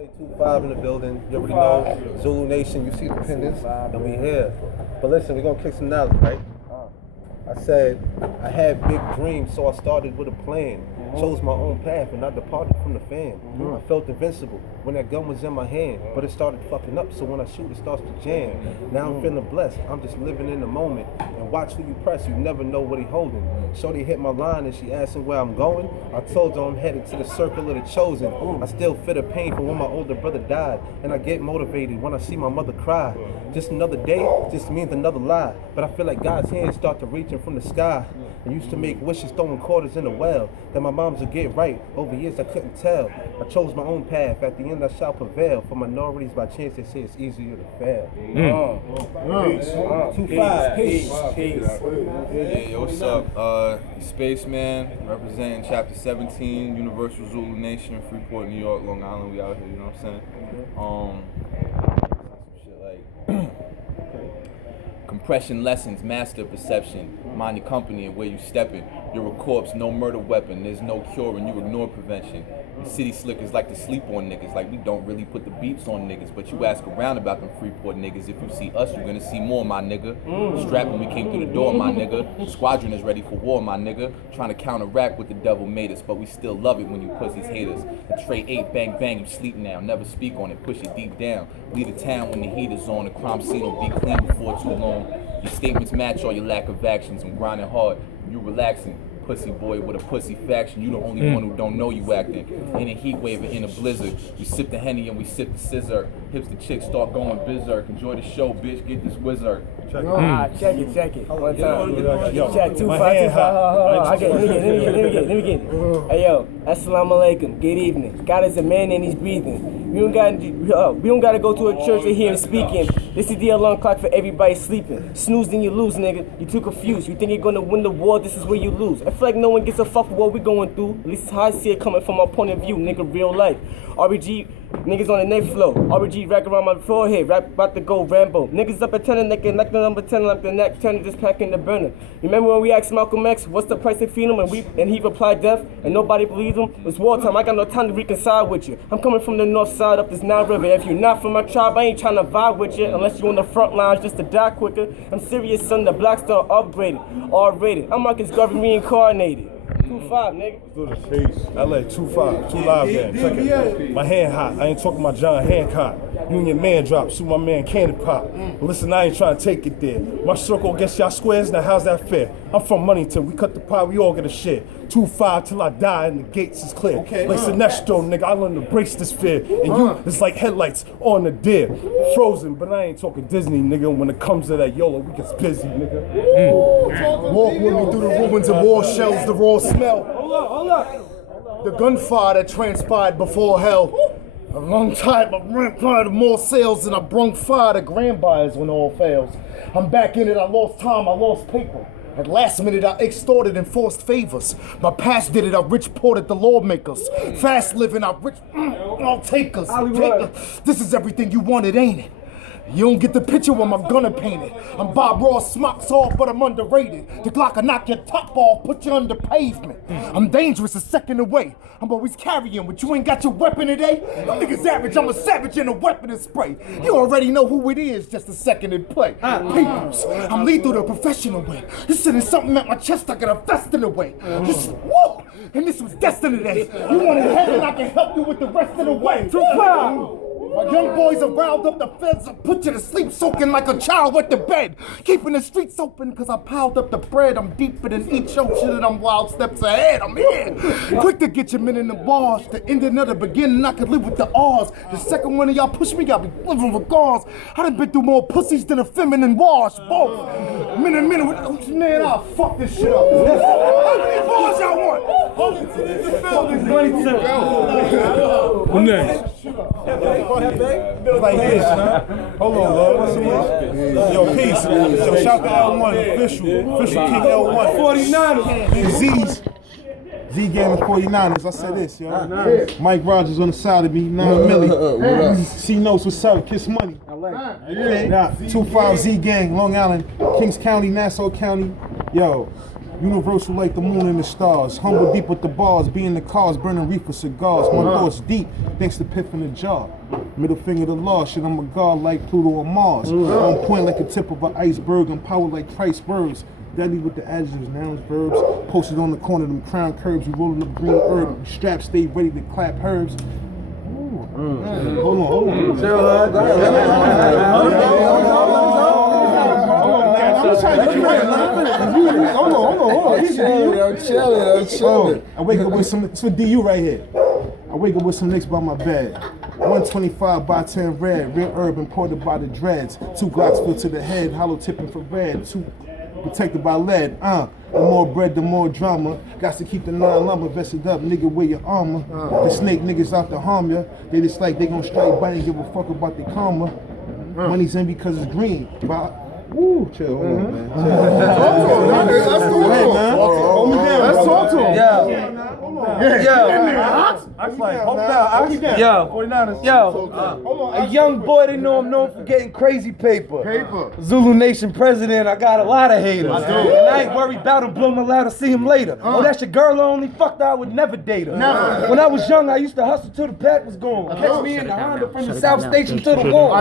LA 25 in the building. You already know Zulu Nation. You see the pendants, and we here. But listen, we're gonna kick some knowledge, right? I said I had big dreams, so I started with a plan. Chose my own path, and I departed from the fan. I felt invincible when that gun was in my hand, but it started fucking up. So when I shoot, it starts to jam. Now I'm feeling blessed. I'm just living in the moment. And watch who you press. You never know what he holding. Shorty hit my line, and she asking where I'm going. I told her I'm headed to the circle of the chosen. I still feel the pain from when my older brother died, and I get motivated when I see my mother cry. Just another day just means another lie. But I feel like God's hands start to reaching from the sky. I used to make wishes throwing quarters in the well that my moms would get right. Over years I couldn't tell. I chose my own path. At the end I shall prevail. For minorities by chance they say it's easier to fail. 2-5. Peace. Hey, yo, what's up? Spaceman, representing Chapter 17, Universal Zulu Nation, Freeport, New York, Long Island. We out here, you know what I'm saying? Some shit like compression lessons, master perception, mind your company and where you stepping. You're a corpse, no murder weapon, there's no cure and you ignore prevention. The city slickers like to sleep on niggas, like we don't really put the beeps on niggas, but you ask around about them Freeport niggas, if you see us, you're gonna see more, my nigga. Strapped when we came through the door, my nigga. Squadron is ready for war, my nigga. Trying to counteract what the devil made us, but we still love it when you pussies hate us. The tray 8, bang bang, you sleep now, never speak on it, push it deep down. Leave the town when the heat is on, the crime scene will be clean before too long. Your statements match all your lack of actions. I'm grinding hard, you relaxing. Pussy boy with a pussy faction, you the only one who don't know you acting. In a heat wave and in a blizzard, we sip the Henny and we sip the scissor. Hips the chicks start going berserk. Enjoy the show, bitch, get this wizard. Check it. One time. Check 2 5 2 5. Let me get. Hey yo, assalamu alaikum. Good evening. God is a man and he's breathing. We don't gotta go to a church to hear him speaking. This is the alarm clock for everybody sleeping. Snooze then you lose, nigga. You too confused. You think you're gonna win the war, this is where you lose. I feel like no one gives a fuck for what we going through. At least it's how I see it coming from my point of view, nigga, real life. RBG, niggas on the neck flow. RBG rack around my forehead, rap about to go Rambo. Niggas up at 10 and they can knock the number 10 like the neck 10 just packing the burner. Remember when we asked Malcolm X, what's the price of freedom? And he replied death, and nobody believed him? It's wartime, I got no time to reconcile with you. I'm coming from the north side up this Nile River. If you're not from my tribe, I ain't trying to vibe with you unless you're on the front lines just to die quicker. I'm serious, son, the Black Star upgraded, R-rated. I'm Marcus Garvey reincarnated. 2-5, nigga. Let's do this. LA 2-5, 2 live there. Check it. My hand hot. I ain't talking about John Hancock. You and your man drop. Shoot my man Cannon Pop. Listen, I ain't trying to take it there. My circle against y'all squares. Now how's that fair? I'm from Moneyton. We cut the pie. We all get a share. 2-5 till I die and the gates is clear. Okay. Like Sinestro, nigga. I learned to brace this fear. And you, it's like headlights on the deer. Frozen, but I ain't talking Disney, nigga. When it comes to that YOLO, we gets busy, nigga. Walk with me through the ruins of war shells, the raw smell. Hold up. The gunfire that transpired before hell. A long time I've ran more sales than I brung fire to grand buyers when all fails. I'm back in it, I lost time, I lost paper. At last minute I extorted and forced favors. My past did it, I rich ported the lawmakers. Fast living, I rich, I'll take us. This is everything you wanted, ain't it? You don't get the picture when I'm gonna paint it. I'm Bob Ross, smocks off, but I'm underrated. The Glock will knock your top off, put you under pavement. I'm dangerous, a second away. I'm always carrying, but you ain't got your weapon today? Them niggas average, I'm a savage in a weapon and spray. You already know who it is, just a second in play. Peoples, I'm lethal the professional way. This shit is something at my chest, I got a vest in the way. Woo! And this was destiny today. You wanted heaven, I can help you with the rest of the way. My young boys have riled up the feds and put you to sleep soaking like a child wet to bed. Keeping the streets open cause I piled up the bread. I'm deeper than each ocean and I'm wild steps ahead. I'm here. Quick to get your men in the bars. The ending of the beginning I could live with the R's. The second one of y'all push me, I'll be living with cars. I done been through more pussies than a feminine wash. Both. Man, I'll fuck this shit up. How many bars y'all want? Who next? Like this, huh? Hold on, love. Yo, peace. Yo, shout to L1, official King L1. 49ers. Z Game and 49ers. I said this, yo. Mike Rogers on the side of me, 9 milli. C Notes, what's up? Kiss Money. I like it. Now, 2-5 Z Gang, Long Island, Kings County, Nassau County. Yo, Universal like the moon and the stars. Humble deep with the bars. Be in the cars, burning reefer cigars. My thoughts deep, thanks to Piff in the jar. Middle finger to law, shit, I'm a god like Pluto or Mars. On point like the tip of an iceberg. I'm powered like Christ words. Deadly with the adjectives, nouns, verbs. Posted on the corner, them crown curbs. We rolling up green herb. Straps stay ready to clap herbs. Hold on. I'm chilling. I wake up with some, it's for DU right here. I wake up with some nicks by my bed. 125 by 10 red, real herb imported by the dreads. 2 Glocks filled to the head, hollow tipping for red. 2 protected by lead. The more bread, the more drama. Got to keep the 9 lumber vested up, nigga, wear your armor. The snake niggas out to harm ya. They just like they gon' strike bite and give a fuck about the karma. Money's in because it's green. Woo, chill, hold on, man. Let's talk to him. A young boy, they know I'm known for getting crazy paper. Zulu Nation president, I got a lot of haters. And I ain't worried about him, blow my loud to see him later. Oh, that's your girl, I only fucked I would never date her. When I was young, I used to hustle till the pack was gone. Catch me in the Honda from the South Station to the wall.